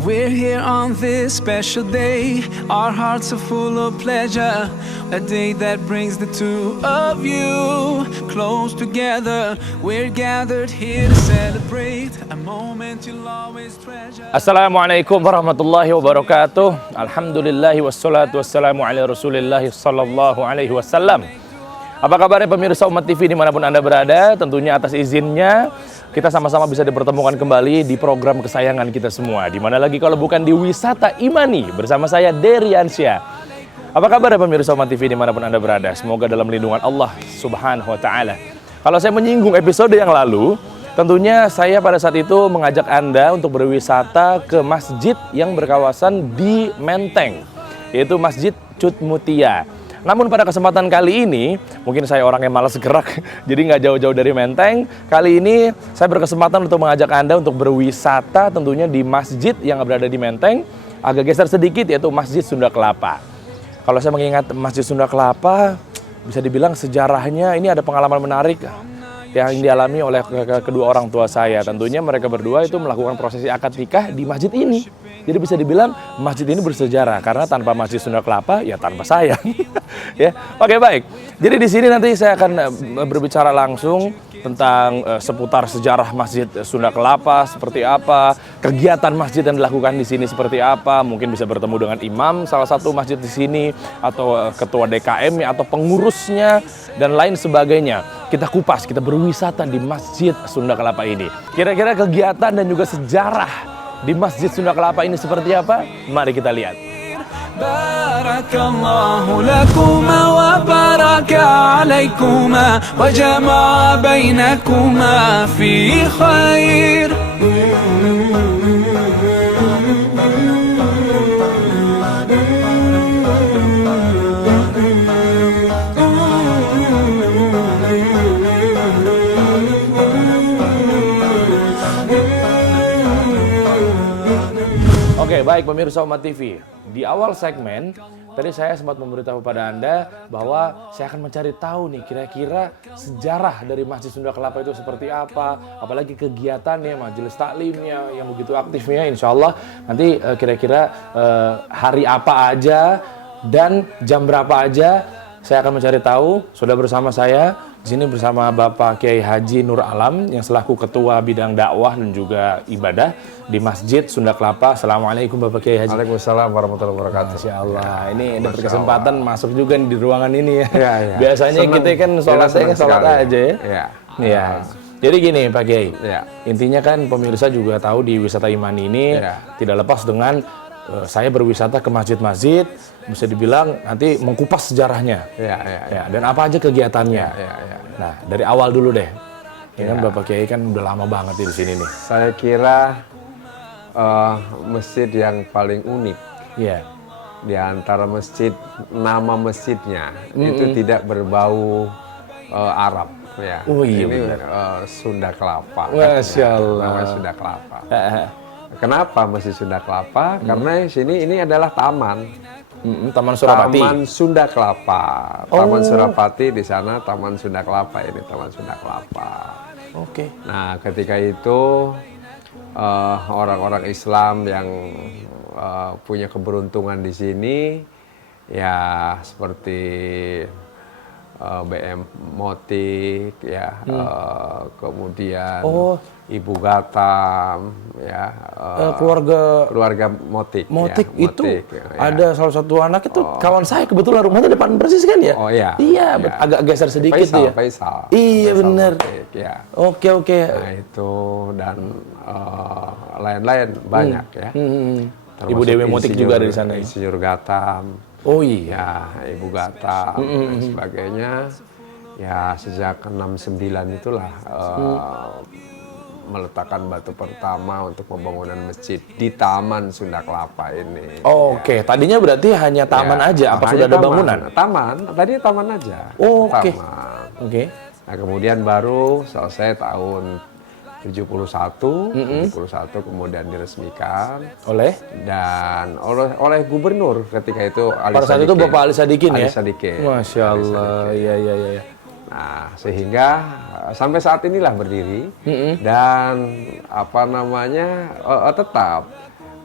We're here on this special day. Our hearts are full of pleasure. A day that brings the two of you close together. We're gathered here to celebrate a moment you'll always treasure. Assalamualaikum warahmatullahi wabarakatuh. Alhamdulillahi wassalatu wassalamu ala rasulillahi sallallahu alaihi wasallam. Apa kabarnya pemirsa Umat TV dimanapun Anda berada? Tentunya atas izinnya kita sama-sama bisa dipertemukan kembali di program kesayangan kita semua. Dimana lagi kalau bukan di Wisata Imani bersama saya Deriansyah. Apa kabar ya pemirsa Umat TV dimanapun Anda berada? Semoga dalam lindungan Allah Subhanahu wa Ta'ala. Kalau saya menyinggung episode yang lalu, tentunya saya pada saat itu mengajak Anda untuk berwisata ke masjid yang berkawasan di Menteng, yaitu Masjid Cut Mutia. Namun pada kesempatan kali ini, mungkin saya orang yang malas gerak, jadi nggak jauh-jauh dari Menteng. Kali ini saya berkesempatan untuk mengajak Anda untuk berwisata tentunya di masjid yang berada di Menteng. Agak geser sedikit, yaitu Masjid Sunda Kelapa. Kalau saya mengingat Masjid Sunda Kelapa, bisa dibilang sejarahnya ini ada pengalaman menarik yang dialami oleh kedua orang tua saya. Tentunya mereka berdua itu melakukan prosesi akad nikah di masjid ini. Jadi bisa dibilang masjid ini bersejarah karena tanpa Masjid Sunda Kelapa ya tanpa saya. Ya, oke baik. Jadi di sini nanti saya akan berbicara langsung tentang seputar sejarah Masjid Sunda Kelapa seperti apa, kegiatan masjid yang dilakukan di sini seperti apa. Mungkin bisa bertemu dengan imam salah satu masjid di sini atau ketua DKM-nya atau pengurusnya dan lain sebagainya. Kita kupas, kita berwisata di Masjid Sunda Kelapa ini. Kira-kira kegiatan dan juga sejarah di Masjid Sunda Kelapa ini seperti apa? Mari kita lihat. Barakallahu lakuma wa baraka alaikuma wa jama'a bainakuma fi khair. Oke, baik pemirsa Umat TV. Di awal segmen, tadi saya sempat memberitahu pada Anda bahwa saya akan mencari tahu nih kira-kira sejarah dari Masjid Sunda Kelapa itu seperti apa, apalagi kegiatannya, majelis taklimnya yang begitu aktifnya. Insya Allah nanti kira-kira hari apa aja dan jam berapa aja saya akan mencari tahu. Sudah bersama saya di sini bersama Bapak Kiai Haji Nur Alam yang selaku Ketua Bidang Dakwah dan juga Ibadah di Masjid Sunda Kelapa. Assalamualaikum Bapak Kiai Haji. Waalaikumsalam warahmatullahi wabarakatuh. Masya Allah, ini ada berkesempatan masuk juga di ruangan ini ya. Ya, ya. Biasanya Senang, kita kan sholatnya kan sholat aja ya. Ya. Ya. Jadi gini Pak Kiai, Ya. intinya kan pemirsa juga tahu di Wisata Imani ini tidak lepas dengan saya berwisata ke masjid-masjid, bisa dibilang nanti mengkupas sejarahnya. Ya, dan apa aja kegiatannya. Nah, dari awal dulu deh. Ini kan Bapak Kiai kan udah lama banget di sini nih. Saya kira masjid yang paling unik. Iya. Di antara masjid, nama masjidnya itu tidak berbau Arab. Ya. Oh iya, ini Sunda Kelapa. Masya Allah. Namanya Sunda Kelapa. Kenapa Masjid Sunda Kelapa? Karena sini ini adalah taman. Taman Surapati. Taman Sunda Kelapa. Taman Surapati di sana, Taman Sunda Kelapa ini Taman Sunda Kelapa. Oke. Nah, ketika itu orang-orang Islam yang punya keberuntungan di sini, ya seperti BM Motik, ya, kemudian Ibu Gatam, ya, keluarga Motik. Motik ya, itu Motik, ya. ada salah satu anak itu kawan saya kebetulan rumahnya depan persis kan ya? Oh iya. Iya, ya. agak geser sedikit dia. Faisal. Iya Faisal benar. Motik, ya. Oke. Nah itu dan lain-lain banyak ya. Ibu Dewi Motik juga dari sana. Insinyur Gatam. Oh iya. Ya, Ibu Gatam dan sebagainya. Ya, sejak 69 itulah meletakkan batu pertama untuk pembangunan masjid di Taman Sunda Kelapa ini. Oke, tadinya berarti hanya taman aja, apa hanya sudah ada taman. bangunan? Taman, tadi taman aja. Oke. Taman. Oke. Nah, kemudian baru selesai tahun 71 kemudian diresmikan Oleh? dan oleh gubernur ketika itu Pada saat itu Bapak Ali Sadikin ya? Ali Sadikin. Masya Allah, iya. Nah, sehingga sampai saat inilah berdiri dan apa namanya tetap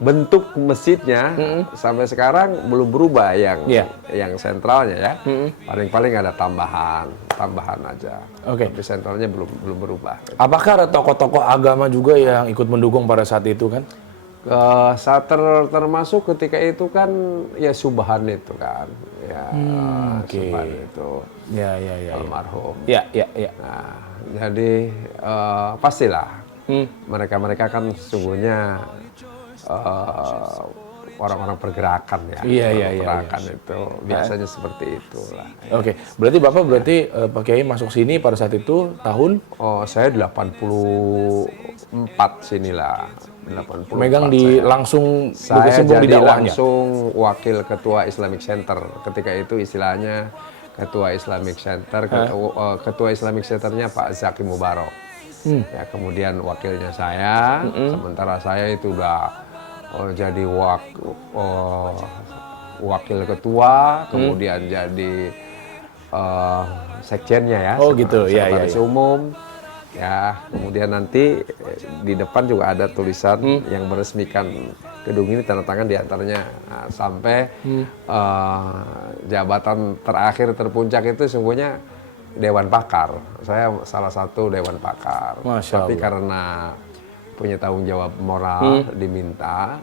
bentuk masjidnya sampai sekarang belum berubah yang sentralnya ya. Paling-paling ada tambahan aja. Oke. Tapi sentralnya belum berubah. Apakah ada tokoh-tokoh agama juga yang ikut mendukung pada saat itu kan? Saat termasuk ketika itu kan ya Subhan itu kan ya Subhan itu Ya. almarhum. Ya. Nah, jadi pastilah mereka kan sesungguhnya orang-orang pergerakan ya. Pergerakan itu biasanya seperti itulah. Oke, berarti Bapak Pak Kiai masuk sini pada saat itu tahun? Oh, saya 84 sinilah. 84 Megang saya langsung jadi berkecimpung di dakwahnya. langsung wakil ketua Islamic Center. Ketika itu istilahnya ketua Islamic Center, ketua Islamic Centernya Pak Zaki Mubarok. Ya, kemudian wakilnya saya, sementara saya itu udah jadi wakil ketua, kemudian jadi sekjennya ya. Oh gitu, ya. Sekretaris umum. Ya, kemudian nanti di depan juga ada tulisan yang meresmikan gedung ini, tanda tangan diantaranya. Nah, sampai jabatan terakhir terpuncak itu sungguhnya Dewan Pakar. Saya salah satu Dewan Pakar. Masya Tapi Allah. karena punya tanggung jawab moral diminta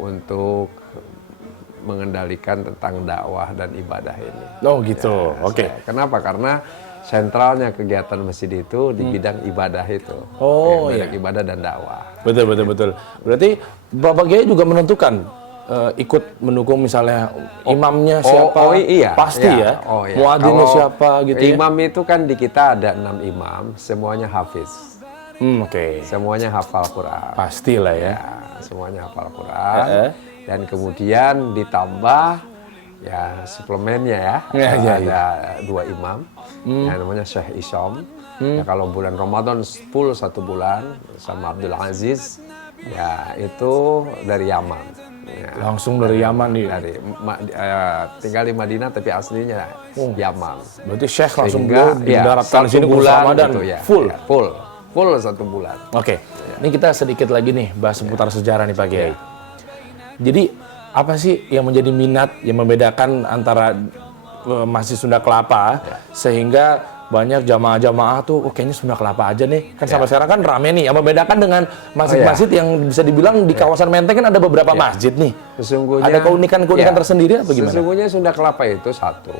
untuk mengendalikan tentang dakwah dan ibadah ini. Oh gitu, oke. Kenapa? Karena sentralnya kegiatan masjid itu di bidang ibadah itu. Oh bidang ibadah dan dakwah. Betul. Berarti Bapak Kiai juga menentukan ikut mendukung misalnya imamnya siapa? Iya. Pasti ya. Muadzinnya siapa gitu ya? Imam itu kan di kita ada 6 imam, semuanya hafiz. Oke. Semuanya hafal Quran. Pastilah ya. Ya, semuanya hafal Quran. Dan kemudian ditambah ya suplemennya ya. Ada 2 imam. Yang namanya Syekh Isom. Ya, kalau bulan Ramadan full 1 bulan sama Abdul Aziz, ya itu dari Yaman. Ya, Langsung dari Yaman nih. Tinggal di Madinah tapi aslinya Yaman. Berarti Syekh langsung Sehingga didaratkan di sini bulan Ramadan gitu ya. full. Ya, full 1 bulan. Oke. Ini kita sedikit lagi nih bahas seputar sejarah nih Pak Kiai. Jadi apa sih yang menjadi minat yang membedakan antara Masjid Sunda Kelapa sehingga banyak jamaah-jamaah tuh kayaknya Sunda Kelapa aja nih. Kan sampai sekarang kan rame nih. Yang membedakan dengan masjid-masjid yang bisa dibilang di kawasan Menteng kan ada beberapa masjid nih. Sesungguhnya ada keunikan-keunikan tersendiri apa gimana? Sesungguhnya Sunda Kelapa itu satu.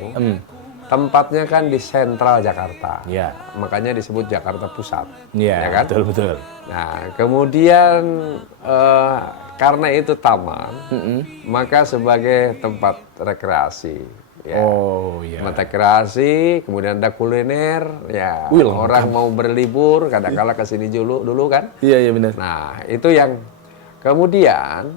Tempatnya kan di sentral Jakarta. Iya. Makanya disebut Jakarta Pusat. Iya, ya kan? betul. Nah, kemudian karena itu taman, maka sebagai tempat rekreasi. Ya. Oh iya. Tempat rekreasi, kemudian ada kuliner, ya. Orang mau berlibur, kadang-kala ke sini dulu kan? Iya benar. Nah, itu yang kemudian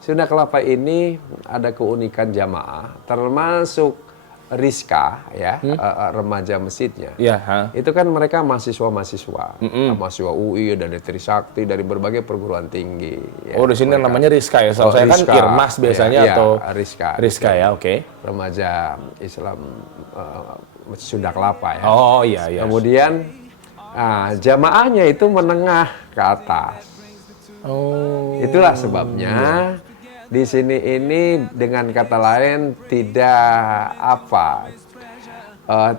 Sunda Kelapa ini ada keunikan jamaah, termasuk Rizka ya, remaja masjidnya. Iya. Itu kan mereka mahasiswa-mahasiswa, mahasiswa UI dan Trisakti dari berbagai perguruan tinggi. Ya. Oh di sini namanya Rizka ya. Saya kan Irmas biasanya atau Rizka ya, oke. Remaja Islam Sunda Kelapa ya. Oh iya. Kemudian jamaahnya itu menengah ke atas. Oh. Itulah sebabnya di sini ini dengan kata lain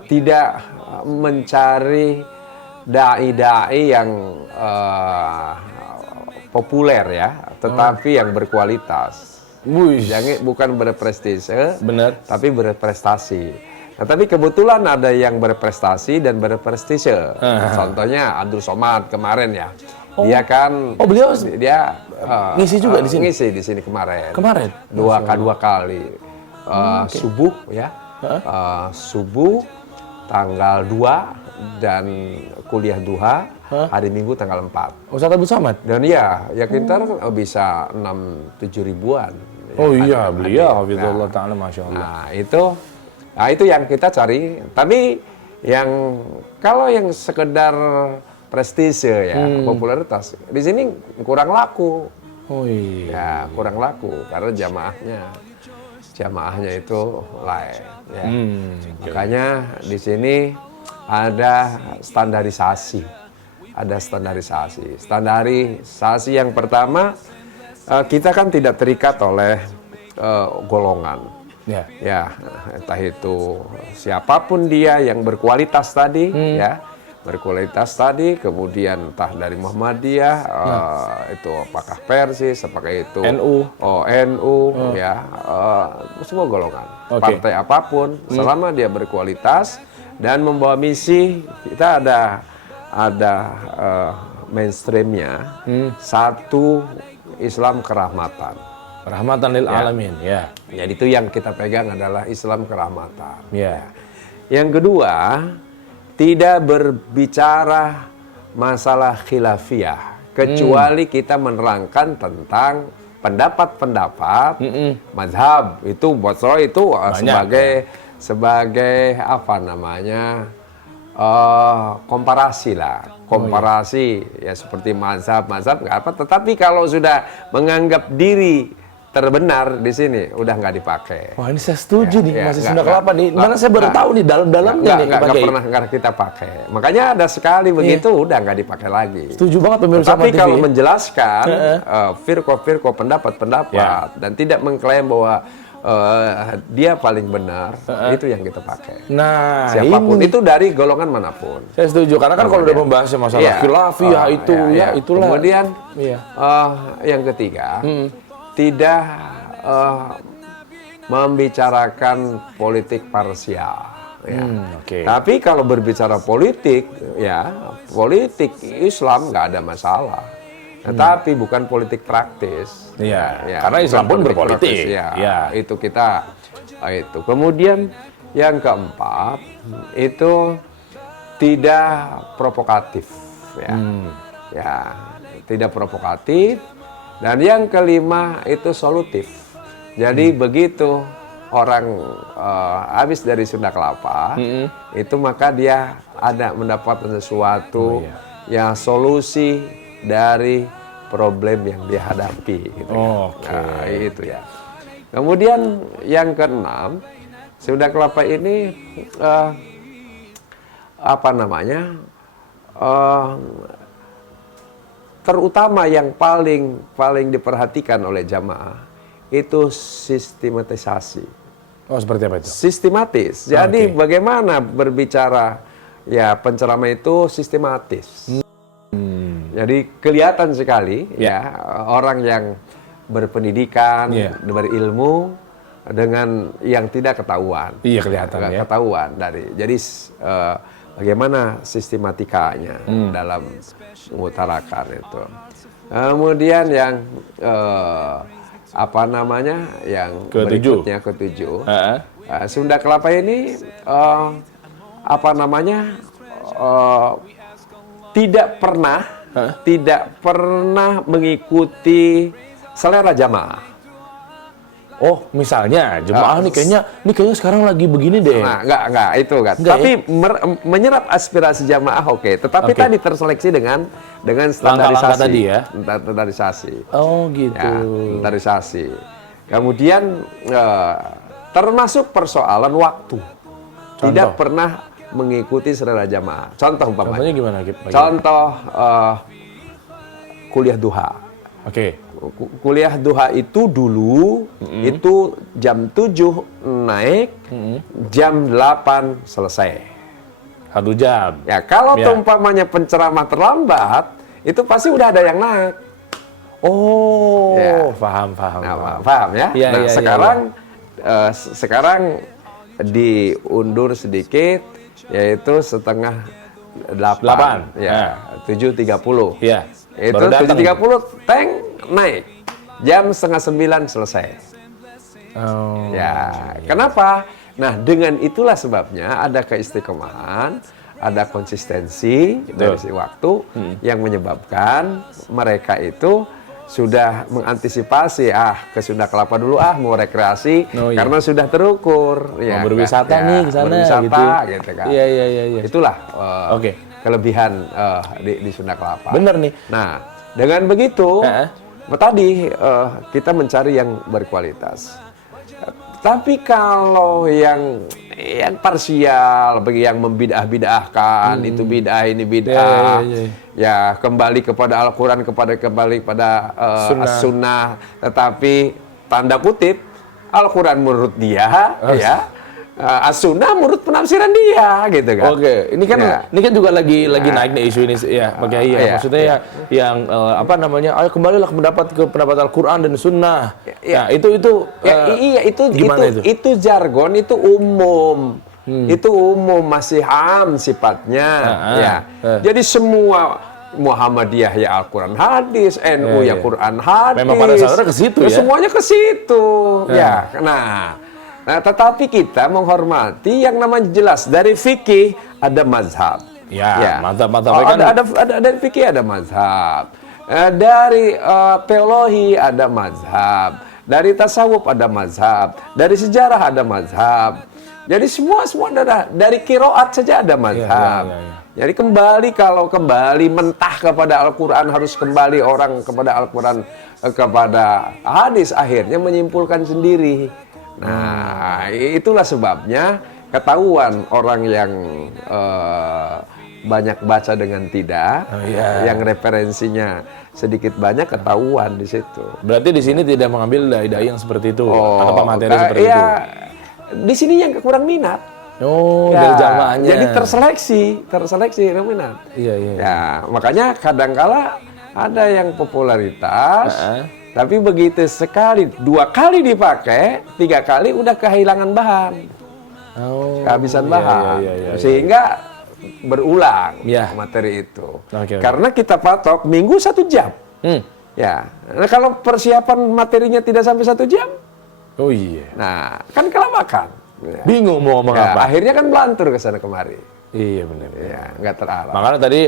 tidak mencari dai-dai yang populer ya, tetapi yang berkualitas. Jangan bukan berprestise, benar, tapi berprestasi. Nah, tapi kebetulan ada yang berprestasi dan berprestise. Contohnya Abdul Somad kemarin ya. Dia kan beliau dia ngisi juga di sini. Ngisi di sini kemarin. Kemarin Dua kali. Subuh ya. Subuh tanggal 2 dan kuliah duha hari Minggu tanggal 4. Ustaz Abdul Samad. Dan ya kita bisa 6-7 ribuan. Oh iya, beliau hafizahullah taala, Masya Allah. Nah itu yang kita cari. Tapi yang kalau yang sekedar prestise ya, popularitas di sini kurang laku. Oh iya. Ya, kurang laku karena jamaahnya itu lain ya. Makanya di sini ada standarisasi. Standarisasi yang pertama, kita kan tidak terikat oleh golongan. Ya, entah itu siapapun dia yang berkualitas tadi, kemudian entah dari Muhammadiyah, itu apakah Persis, apakah itu NU, ya, semua golongan, partai apapun, selama dia berkualitas dan membawa misi, kita ada mainstreamnya, satu Islam kerahmatan. Rahmatan lil alamin, ya. Jadi itu yang kita pegang adalah Islam kerahmatan. Ya. Yang kedua, tidak berbicara masalah khilafiyah, kecuali kita menerangkan tentang pendapat-pendapat mazhab. Itu buat saya itu sebagai apa namanya, komparasi ya, seperti mazhab nggak apa. Tetapi kalau sudah menganggap diri terbenar di sini, udah nggak dipakai. Wah, ini saya setuju nih, masih Sunda Kelapa nih. Mana saya baru tahu nih dalam-dalamnya nih. Nggak pernah kita pakai. Makanya ada sekali begitu, udah nggak dipakai lagi. Setuju banget pemirsa. Tapi kalau menjelaskan firqah pendapat dan tidak mengklaim bahwa dia paling benar, itu yang kita pakai. Nah, siapapun itu dari golongan manapun. Saya setuju, karena kan kalau udah membahas masalah khilafiyah itulah. Kemudian yang ketiga, tidak membicarakan politik parsial. Ya. Tapi kalau berbicara politik, politik Islam nggak ada masalah. Tetapi bukan politik praktis. Karena Islam pun berpolitik. Itu kita. Itu. Kemudian yang keempat itu tidak provokatif. Tidak provokatif. Dan yang kelima itu solutif. Jadi begitu orang habis dari Sunda Kelapa, itu maka dia ada mendapatkan sesuatu yang solusi dari problem yang dia hadapi. Gitu itu ya. Kemudian yang keenam, Sunda Kelapa ini terutama yang paling diperhatikan oleh jamaah itu sistematisasi. Oh, seperti apa itu? Sistematis. Jadi bagaimana berbicara penceramah itu sistematis. Jadi kelihatan sekali orang yang berpendidikan, berilmu dengan yang tidak ketahuan. Iya, kelihatan ketahuan dari. Jadi bagaimana sistematikanya dalam mengutarakan itu. Kemudian yang yang berikutnya ketujuh, Sunda Kelapa ini tidak pernah mengikuti selera jamaah. Oh, misalnya jemaah nih kayaknya sekarang lagi begini deh. Nah, enggak itu kan. Tapi menyerap aspirasi jamaah tetapi tadi terseleksi dengan standarisasi tadi ya. Standarisasi. Oh, gitu. Standarisasi. Kemudian termasuk persoalan waktu. Tidak pernah mengikuti selera jamaah. Contohnya gimana, Gip? Contoh kuliah duha. Kuliah duha itu dulu itu jam 7 naik, jam 8 selesai. 1 jam. Ya, kalau umpamanya penceramah terlambat, itu pasti udah ada yang naik. Oh, paham ya. Sekarang diundur sedikit, yaitu setengah 8. 7.30. Itu Baru datang. 7.30 tank naik. Jam 8:30 selesai. Oh. Ya, kenapa? Nah, dengan itulah sebabnya ada keistiqomahan, ada konsistensi dari si waktu yang menyebabkan mereka itu sudah mengantisipasi ke Sunda Kelapa dulu mau rekreasi karena sudah terukur Mau berwisata nih ke sana berwisata gitu kan. Iya. Itulah kelebihan di Sunda Kelapa. Bener nih. Nah, dengan begitu tadi kita mencari yang berkualitas. Tapi kalau yang parsial, bagi yang membidah-bidahkan, itu bidah, ini bidah, ya kembali kepada Al-Quran, kembali pada Sunnah, tetapi tanda kutip Al-Quran menurut dia, As-Sunnah menurut penafsiran dia, gitu kan? Oke, ini kan juga lagi naik nih isu ini ya, Pak Kiai ya. Maksudnya yang ayo kembalilah ke pendapat Al-Qur'an dan Sunnah. Ya, itu gimana itu jargon, itu umum. Itu umum, masih am sifatnya, Jadi semua Muhammadiyah ya Al-Quran hadis, NU ya Quran hadis. Memang pada saudara ke situ ya. Semuanya ke situ. Nah, tetapi kita menghormati yang namanya jelas dari fikih ada mazhab. Mazhab ada dari fikih ada mazhab. Dari teologi ada mazhab. Dari tasawuf ada mazhab. Dari sejarah ada mazhab. Jadi semua ada. Dari qiraat saja ada mazhab. Jadi kalau kembali mentah kepada Al-Quran, harus kembali orang kepada Al-Quran, kepada hadis, akhirnya menyimpulkan sendiri. Nah, itulah sebabnya ketahuan orang yang banyak baca dengan tidak, yang referensinya sedikit banyak ketahuan di situ. Berarti di sini tidak mengambil dai-dai yang seperti itu atau pemateri seperti itu. Di sini yang kurang minat. Dari jamaahnya. Jadi terseleksi yang minat. Iya. Ya, makanya kadangkala ada yang popularitas. Tapi begitu sekali, 2 kali dipakai, 3 kali udah kehilangan bahan, kehabisan bahan, sehingga berulang materi itu. Karena kita patok minggu 1 jam. Ya, nah kalau persiapan materinya tidak sampai 1 jam, nah kan kelabakan. Bingung mau ngomong apa. Akhirnya kan belantur ke sana kemari. Iya benar. Ya, nggak terarah. Makanya tadi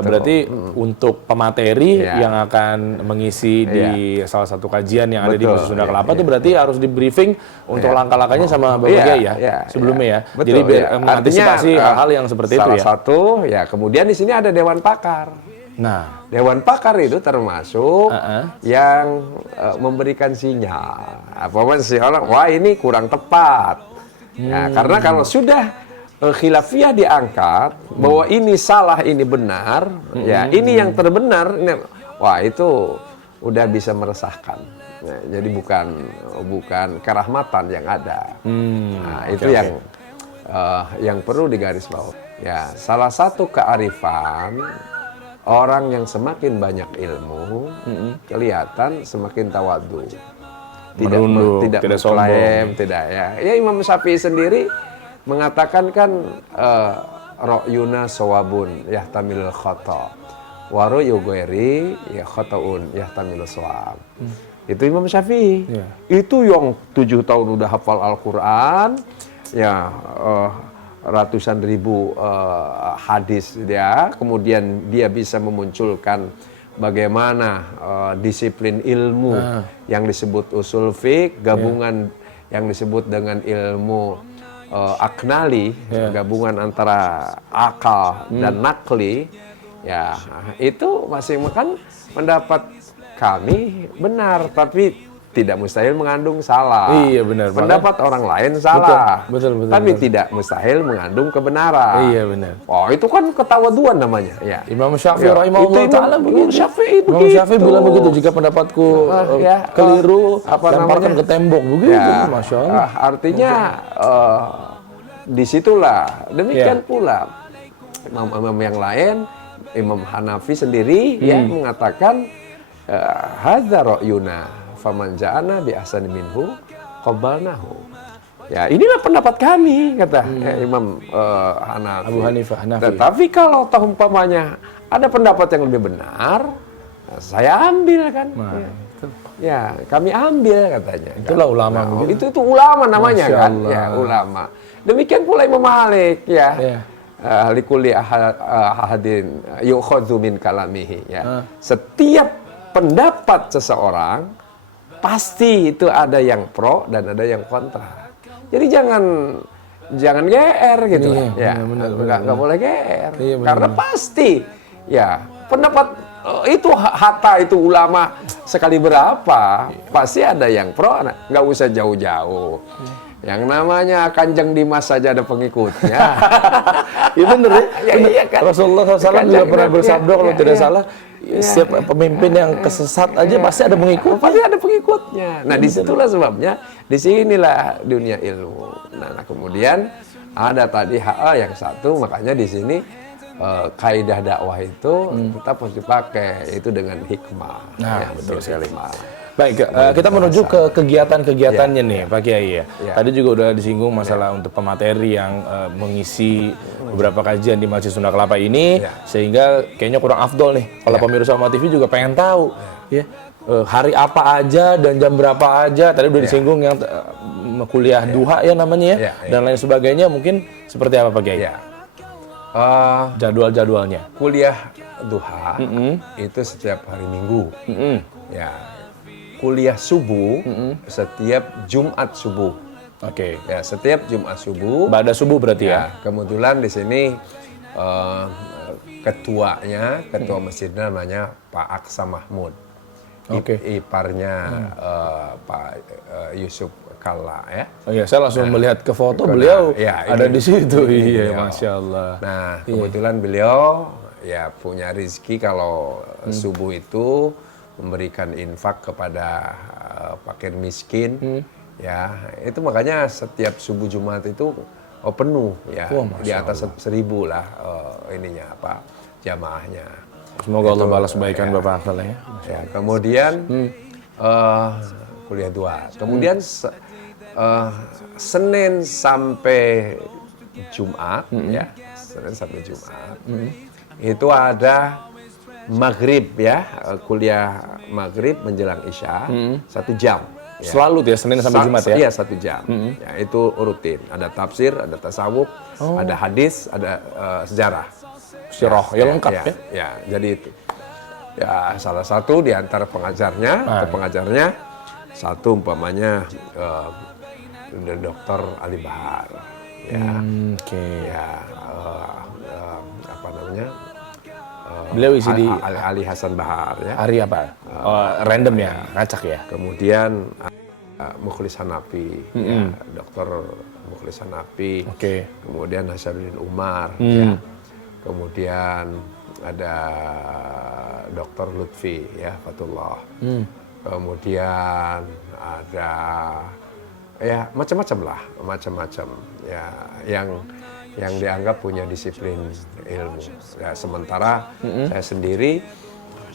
berarti untuk pemateri yang akan mengisi di salah satu kajian yang ada di Masjid Sunda Kelapa itu berarti harus di briefing untuk langkah-langkahnya sama Bapak Kiai sebelumnya ya. Jadi mengantisipasi hal-hal yang seperti itu ya. Salah satu kemudian di sini ada Dewan Pakar. Nah, Dewan Pakar itu termasuk yang memberikan sinyal. Apa sinyal? Wah, ini kurang tepat. Ya, karena kalau sudah khilafiyah diangkat bahwa ini salah, ini benar, ini yang terbenar, itu udah bisa meresahkan. Nah, jadi bukan kerahmatan yang ada. Nah, itu yang perlu digarisbawahi. Ya, salah satu kearifan orang yang semakin banyak ilmu, kelihatan semakin tawadhu. Tidak mengklaim, tidak ya. Ya Imam Syafi'i sendiri mengatakan kan ra'yuna sawabun yahtamilul khata wa ra'yu ghairi ya khata'un yahtamilul shawab. Itu Imam Syafi'i. Itu yang 7 tahun udah hafal Al-Qur'an, ratusan ribu hadis dia, kemudian dia bisa memunculkan bagaimana disiplin ilmu yang disebut usul fiqh, gabungan yang disebut dengan ilmu aknali, gabungan antara akal dan nakli, itu masih kan pendapat kami benar, tapi tidak mustahil mengandung salah. Iya benar. Pendapat orang lain salah. Betul. Tapi tidak mustahil mengandung kebenaran. Iya benar. Oh, itu kan ketawaduan namanya. Ya. Imam Syafi'i rahimahullah taala begitu. Imam Syafi'i bilang begitu, jika pendapatku keliru, lemparkan ke tembok begitu. Masya Allah. Artinya disitulah. Demikian pula imam-imam yang lain, Imam Hanafi sendiri mengatakan hadza ra'yuna faman ja'ana bi ahsani minhu qabalnahu. Ya, inilah pendapat kami, kata Imam Hanafi. Abu Hanifah Hanafi. Tetapi kalau umpamanya ada pendapat yang lebih benar, saya ambil kan. Nah, Ya, kami ambil katanya. Itulah kan? ulama mungkin. Itu ulama namanya Masya kan. Allah. Ya, ulama. Demikian pula Imam Malik ya. Iya. Likulli ahadin yukhadzu min kalamihi ya. Setiap pendapat seseorang pasti itu ada yang pro dan ada yang kontra. Jadi jangan GR gitu Iya, ya. benar, Nggak boleh GR. Iya, benar. Karena pasti ya pendapat itu hatta itu ulama sekali berapa pasti ada yang pro, nggak usah jauh-jauh. Yang namanya Kanjeng Dimas saja ada pengikutnya. Iya bener ya. Ya, iya kan. Rasulullah SAW juga pernah bersabda kalau tidak salah, Iya. setiap pemimpin yang kesesat aja pasti ada pengikut. Pasti ada pengikutnya. Nah, disitulah sebabnya, disinilah dunia ilmu. Nah, kemudian ada tadi yang satu, makanya di sini kaidah dakwah itu tetap harus dipakai, itu dengan hikmah. Nah, ya, betul sekali. Baik, Kita menuju ke kegiatan-kegiatannya nih, Pak Kiai ya. Ya. Tadi juga udah disinggung masalah untuk pemateri yang mengisi beberapa kajian di Masjid Sunda Kelapa ini, sehingga kayaknya kurang afdol nih. Kalau pemirsa Umat TV juga pengen tahu, ya hari apa aja dan jam berapa aja. Tadi udah disinggung yang kuliah duha ya namanya ya, dan lain sebagainya. Mungkin seperti apa Pak Kiai? Ya. Jadwal-jadwalnya. Kuliah duha itu setiap hari Minggu. Ya. Kuliah subuh setiap Jumat subuh. Oke. Ya, setiap Jumat subuh. Ba'da subuh berarti ya. Kebetulan di sini ketua masjidnya namanya Pak Aksa Mahmud. Oke. Iparnya Pak Yusuf Kalla ya. Oh iya, saya langsung melihat ke foto beliau ada di situ. Iya, beliau. Masya Allah. Nah, kebetulan beliau ya punya rezeki kalau subuh itu memberikan infak kepada fakir miskin. Ya, itu makanya setiap subuh Jumat itu penuh ya, di atas 1.000 lah jamaahnya. Semoga Allah balas kebaikan Bapak Aksa ya. Ya, kemudian kuliah dua. Kemudian Senin sampai Jumat ya, Senin sampai Jumat. Itu ada maghrib ya, kuliah maghrib menjelang isya 1 jam. Ya. Selalu tuh ya, Senin sampai Jumat ya? Iya, 1 jam. Ya, itu rutin. Ada tafsir, ada tasawuf, ada hadis, ada sejarah. Sirah, ya lengkap ya? Ya, jadi itu. Ya, salah satu di antara pengajarnya, atau pengajarnya, satu umpamanya Dr. Ali Bahar. Ya, ya apa namanya? Beliau isi di Ali Hasan Bahar ya. hari apa? Random ya, ngacak ya. Kemudian Mukhlis Hanafi, ya, Dr. Mukhlis Hanafi. Oke. Kemudian Hasanuddin Umar, ya. Kemudian ada Dr. Lutfi ya, Fatullah. Kemudian ada ya macam-macam lah, macam-macam ya yang dianggap punya disiplin ilmu. Ya, sementara saya sendiri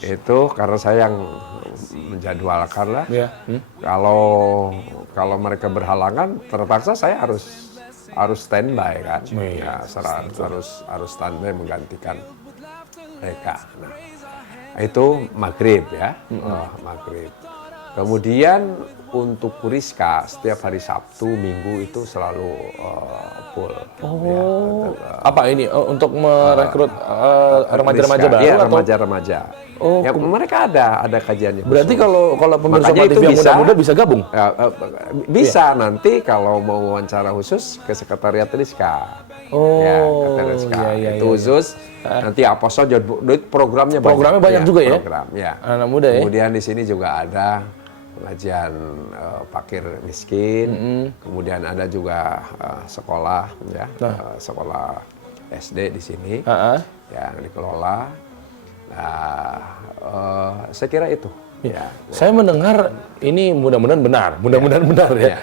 itu karena saya yang menjadwalkan lah. Kalau mereka berhalangan, terpaksa saya harus standby kan. Ya, harus standby menggantikan mereka. Nah, itu maghrib ya, maghrib. Kemudian untuk Kuriska setiap hari Sabtu, Minggu itu selalu full. Ya, apa ini untuk merekrut remaja-remaja baru? Iya, atau? remaja-remaja. Ya, mereka ada kajiannya. Berarti kalau pemirsa Makanya Umat itu TV yang muda-muda bisa gabung? Bisa nanti kalau mau wawancara khusus ke sekretariat Rizka. Ya, itu khusus. Nanti apa saja programnya banyak. Programnya banyak juga ya? Program, ya. Anak muda ya? Kemudian di sini juga ada pengajian fakir miskin. Kemudian ada juga sekolah ya, sekolah SD di sini yang dikelola. Nah, saya kira itu. Ya. Saya mendengar ini mudah-mudahan benar ya.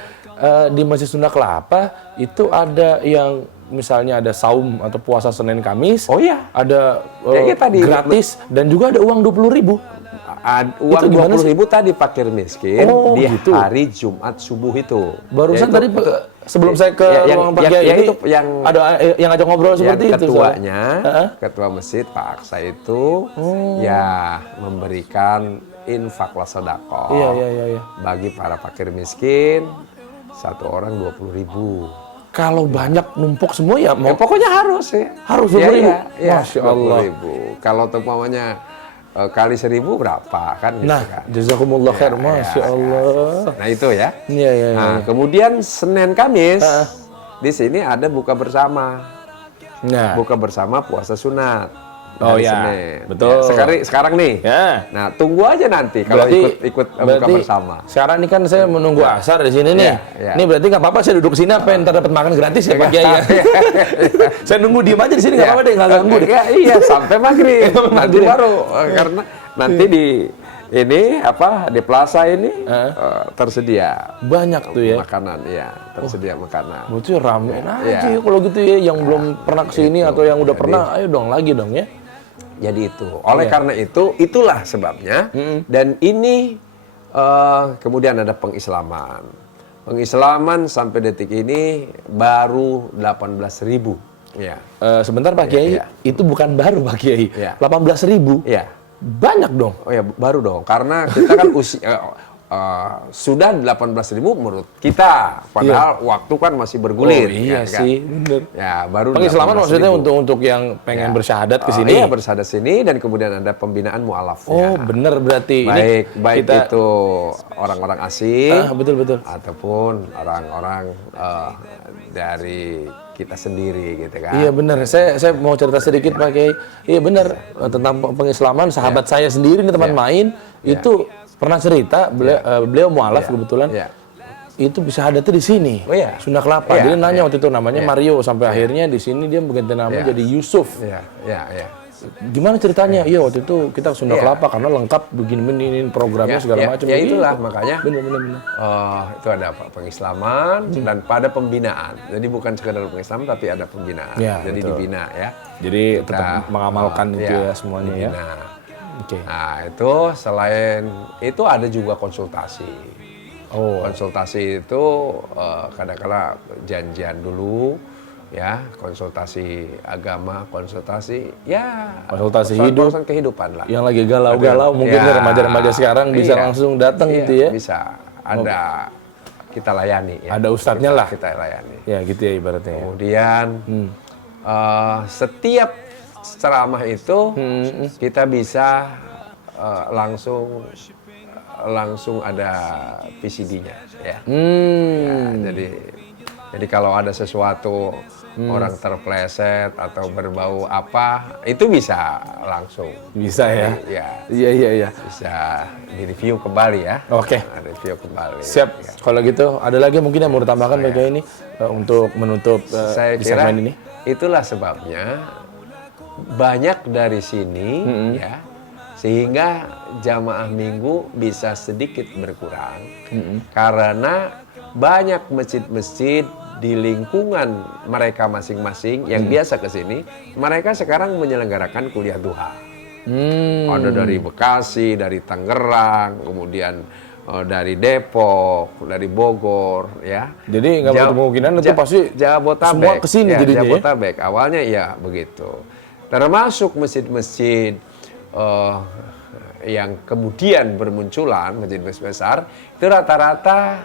Di Masjid Sunda Kelapa itu ada yang misalnya ada saum atau puasa Senin Kamis. Oh iya. Ada tadi gratis dan juga ada uang 20.000. uang Itu gimana 20.000 tadi fakir miskin di gitu. hari Jumat subuh itu. Barusan Yaitu- tadi sebelum saya ke ruang Pak Kiai ini itu yang ada yang ngajak ngobrol seperti yang itu. ketuanya, Heeh. ketua masjid Pak Aksa itu ya memberikan infak wa sedekah Iya. bagi para fakir miskin, satu orang 20.000. Kalau banyak numpuk semua ya mau Pokoknya harus ya. Harus Ya, 20.000? ya, Masya Allah. 20.000. Kalau umpamanya kali 1.000 berapa kan? Gitu Nah, kan. jazakumullah khair, Masya Allah. Nah itu ya. Iya. Nah kemudian Senin Kamis di sini ada buka bersama. Nah, Buka bersama puasa sunat. Oh, Hari ya. Senin. Betul. Ya, sekarang nih. ya. Nah tunggu aja nanti kalau ikut buka bersama. Sekarang ini kan saya menunggu asar di sini nih. Iya. Ini berarti nggak apa-apa saya duduk sini apa ntar dapat makan gratis ya Pak Kiai ya. Saya nunggu diem aja di sini nggak apa-apa deh, nggak ganggu deh. Iya sampai maghrib. Nanti Maghrib. baru karena nanti di di plaza ini tersedia Banyak tuh ya. makanan ya, tersedia makanan. Berarti ramein aja Iya. ya kalau gitu ya, yang belum pernah kesini atau yang udah pernah, ayo dong lagi dong ya. Jadi itu. Oleh karena itu, itulah sebabnya. Dan ini kemudian ada pengislaman. Pengislaman sampai detik ini baru 18.000. Ya. Sebentar Pak Kiai, Iya. itu bukan baru Pak Kiai. Iya. 18.000. Ya. Banyak dong. Oh ya, baru dong. Karena kita kan sudah 18.000 menurut kita. Padahal waktu kan masih bergulir. Oh, iya ya, sih, kan? bener. Ya, baru Pengislaman 18.000. maksudnya untuk yang pengen bersyahadat ke sini. Iya, bersyahadat sini dan kemudian ada pembinaan mu'alafnya. Oh, bener berarti. Baik itu orang-orang asing Betul. ataupun orang-orang dari kita sendiri gitu kan. Iya benar, saya mau cerita sedikit Pak Kiai. Iya benar, tentang pengislaman sahabat saya sendiri nih teman main itu pernah cerita beliau mualaf kebetulan. Iya. Itu bisa hadatnya di sini. Oh, iya. Sunda Kelapa. Iya, Dia nanya waktu itu namanya Iya. Mario sampai akhirnya di sini dia mengganti nama Iya. jadi Yusuf. Iya. Gimana ceritanya? Iya waktu itu kita ke Sunda Iya. Kelapa karena lengkap begini programnya segala macam. Ya itulah Begitu. makanya. Benar. Itu ada pengislaman dan pada pembinaan. Jadi bukan sekedar pengislaman tapi ada pembinaan. Ya, jadi betul. dibina ya. Jadi Kita, tetap mengamalkan itu ya semuanya ya. dibina. Oke. Nah itu selain itu ada juga konsultasi. Oh. Konsultasi itu kadang-kala janjian dulu ya, konsultasi agama, konsultasi hidup, urusan kehidupan lah. Yang lagi galau-galau mungkin Ya, remaja-remaja sekarang bisa iya. langsung datang Iya, gitu ya. Bisa. Ada kita layani ya. Ada ustadznya lah. Kita layani. Ya gitu ya ibaratnya ya. Kemudian setiap ceramah itu kita bisa langsung ada PCD-nya ya. Ya, jadi kalau ada sesuatu orang terpleset atau berbau apa itu bisa langsung. Bisa ya. Ya, Iya. bisa direview kembali ya. Oke. Review kembali. Siap. Ya. Kalau gitu ada lagi mungkin yang mau ditambahkan Pak ini untuk menutup Saya di kira segmen ini. itulah sebabnya banyak dari sini ya sehingga jamaah minggu bisa sedikit berkurang karena banyak masjid-masjid di lingkungan mereka masing-masing yang biasa ke sini, mereka sekarang menyelenggarakan kuliah duha. Ada dari Bekasi, dari Tangerang, kemudian dari Depok, dari Bogor, ya. Jadi nggak menutup kemungkinan itu pasti Jabotabek, semua kesini ya, jadinya ya? Jabotabek. Awalnya ya begitu. Termasuk masjid-masjid yang kemudian bermunculan, masjid-masjid besar, itu rata-rata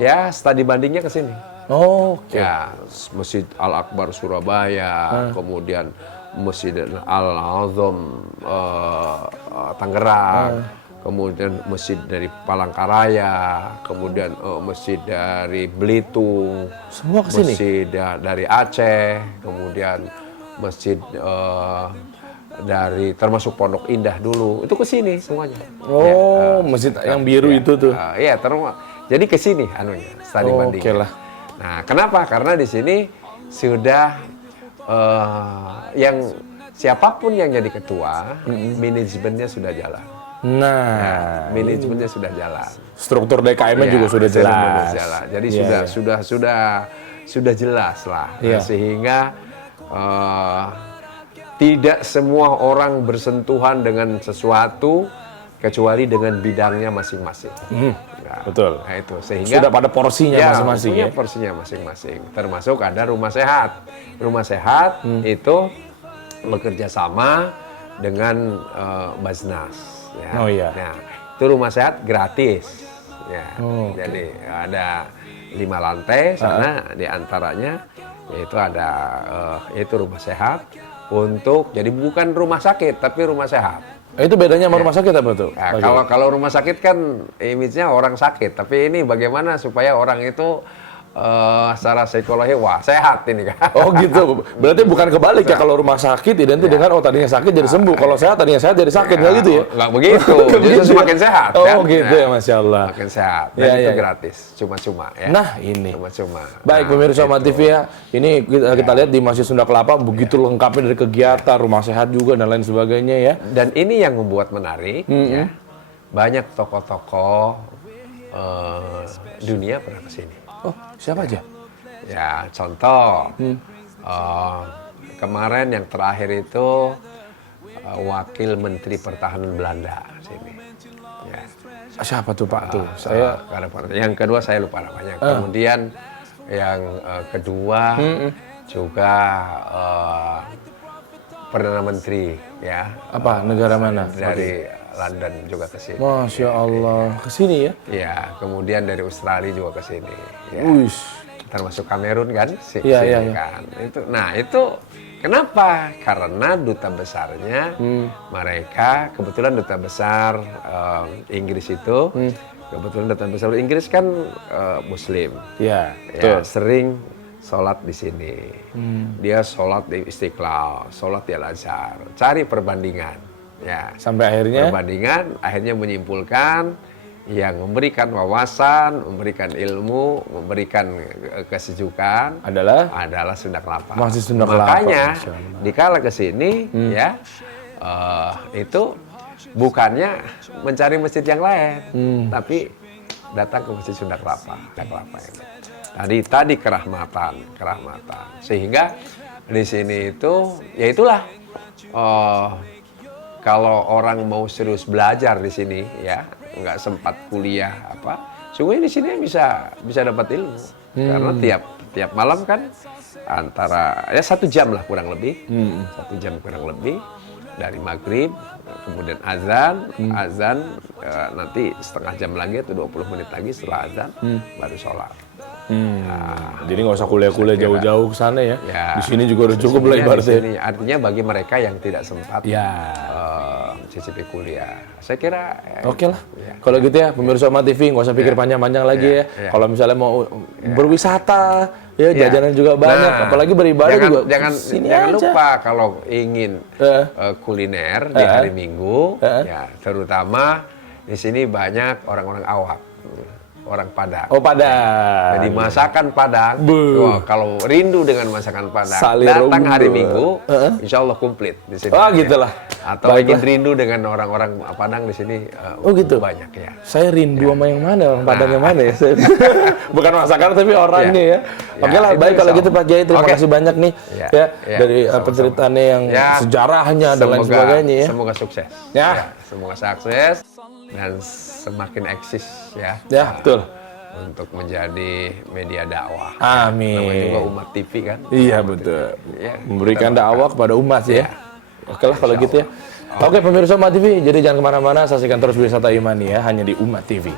ya studi bandingnya ke sini. Oh, oke. Ya, Masjid Al-Akbar Surabaya, kemudian Masjid Al-Azam Tangerang, kemudian masjid dari Palangkaraya, kemudian masjid dari Belitung, Semua ke sini? masjid dari Aceh, kemudian masjid dari termasuk Pondok Indah dulu, itu ke sini semuanya. Oh, masjid yang biru itu tuh. Iya, jadi ke sini anunya, studi bandingnya. Oke lah. Nah, kenapa? Karena di sini sudah yang siapapun yang jadi ketua, manajemennya sudah jalan. Nah, Manajemennya sudah jalan. struktur DKM-nya Ya, juga sudah manajemennya jelas. jalan. Jadi Iya, sudah jelas lah. Iya. Sehingga tidak semua orang bersentuhan dengan sesuatu kecuali dengan bidangnya masing-masing. Nah, Betul. Nah itu sehingga Sudah pada porsinya masing-masing punya ya. porsinya masing-masing. Termasuk ada rumah sehat. Rumah sehat itu bekerja sama dengan Basnas. Ya. Oh iya. Nah, itu rumah sehat gratis. Ya. Jadi ada 5 lantai sana di antaranya yaitu ada yaitu rumah sehat jadi bukan rumah sakit tapi rumah sehat. Itu bedanya sama rumah sakit apa tuh? Nah, kalau rumah sakit kan image-nya orang sakit, tapi ini bagaimana supaya orang itu secara psikologi wah sehat ini kan. Oh gitu. Berarti bukan kebalik ya, kalau rumah sakit identik dengan tadinya sakit jadi sembuh. Kalau sehat tadinya sehat jadi sakit, nggak gitu ya? Nggak begitu. Jadi semakin sehat. Oh kan? gitu ya, Masya Allah. Semakin sehat. Dan itu gratis, cuma-cuma ya. Nah ini. Cuma-cuma. Baik pemirsa Umat TV ya, ini kita lihat di Masjid Sunda Kelapa begitu lengkapnya dari kegiatan, rumah sehat juga dan lain sebagainya ya. Dan ini yang membuat menarik ya. Banyak tokoh-tokoh dunia pernah kesini. Oh, siapa aja? Ya, contoh kemarin yang terakhir itu Wakil Menteri Pertahanan Belanda sini. Ya. Siapa tuh Pak tuh? Yang kedua saya lupa namanya. Kemudian yang kedua juga Perdana Menteri ya. Apa negara mana? Dari London juga ke sini. Masya Allah, ke sini ya? Iya, kemudian dari Australia juga ke sini. Ya. Termasuk Kamerun kan? Iya. Kan. Itu kenapa? Karena duta besarnya mereka kebetulan duta besar Inggris itu kebetulan duta besar Inggris kan Muslim. Iya. Ya, sering sholat di sini. Dia sholat di Istiqlal, sholat di Al-Azhar. Cari perbandingan. Ya, sampai akhirnya perbandingan akhirnya menyimpulkan yang memberikan wawasan, memberikan ilmu, memberikan kesejukan adalah Sunda Kelapa. Masjid Sunda Kelapa. Makanya dikala ke sini ya itu bukannya mencari masjid yang lain, tapi datang ke Masjid Sunda Kelapa. Tadi kerahmatan. Sehingga di sini itu ya itulah kalau orang mau serius belajar di sini ya nggak sempat kuliah sungguh di sini bisa dapat ilmu karena tiap malam kan antara ya 1 jam lah kurang lebih 1 jam kurang lebih dari maghrib kemudian azan nanti setengah jam lagi atau 20 menit lagi setelah azan baru sholat. Jadi nggak usah kuliah-kuliah jauh-jauh ke sana ya. Di sini juga udah cukup lah ibaratnya. Artinya bagi mereka yang tidak sempat mencicipi kuliah, saya kira oke lah. Ya. Kalau gitu ya pemirsa Umat TV nggak usah pikir panjang-panjang lagi ya. Kalau misalnya mau berwisata ya jajanan juga banyak, apalagi beribadah juga. Jangan lupa kalau ingin kuliner di hari Minggu, ya terutama di sini banyak orang-orang awak. Orang Padang. Oh Padang. Jadi masakan Padang. Kalau rindu dengan masakan Padang, datang hari Minggu, insya Allah komplit di sini. Oh gitulah. Atau ingin rindu dengan orang-orang Padang di sini, gitu. Banyak ya. Saya rindu sama yang mana, orang Padang yang mana ya? Bukan masakan tapi orangnya ya. Oke lah, baik kalau gitu Pak Kiai, terima kasih banyak nih dari penceritaannya yang sejarahnya dan lain sebagainya ya. Semoga sukses. Ya, semoga sukses dan semakin eksis ya. Ya, betul. Untuk menjadi media dakwah. Amin. Namanya juga Umat TV kan. Iya betul. Ya, memberikan dakwah kepada umat ya. Oke lah kalau gitu ya. Oke pemirsa Umat TV, jadi jangan kemana-mana, saksikan terus Wisata Imani ya, hanya di Umat TV.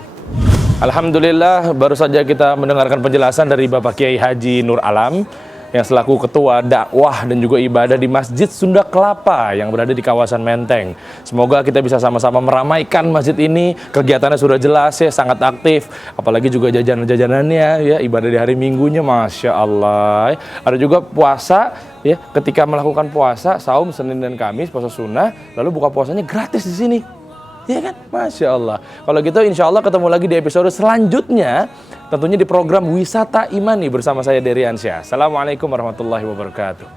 Alhamdulillah, baru saja kita mendengarkan penjelasan dari Bapak Kiai Haji Nur Alam yang selaku Ketua Dakwah dan juga Ibadah di Masjid Sunda Kelapa yang berada di kawasan Menteng. Semoga kita bisa sama-sama meramaikan masjid ini. Kegiatannya sudah jelas ya, sangat aktif. Apalagi juga jajanan-jajanannya ya, ibadah di hari Minggunya, Masya Allah. Ada juga puasa ya, ketika melakukan puasa, saum Senin dan Kamis, puasa sunnah, lalu buka puasanya gratis di sini. Ya kan? Masya Allah. Kalau gitu insya Allah ketemu lagi di episode selanjutnya. Tentunya di program Wisata Imani bersama saya Dery Ansyah. Assalamualaikum warahmatullahi wabarakatuh.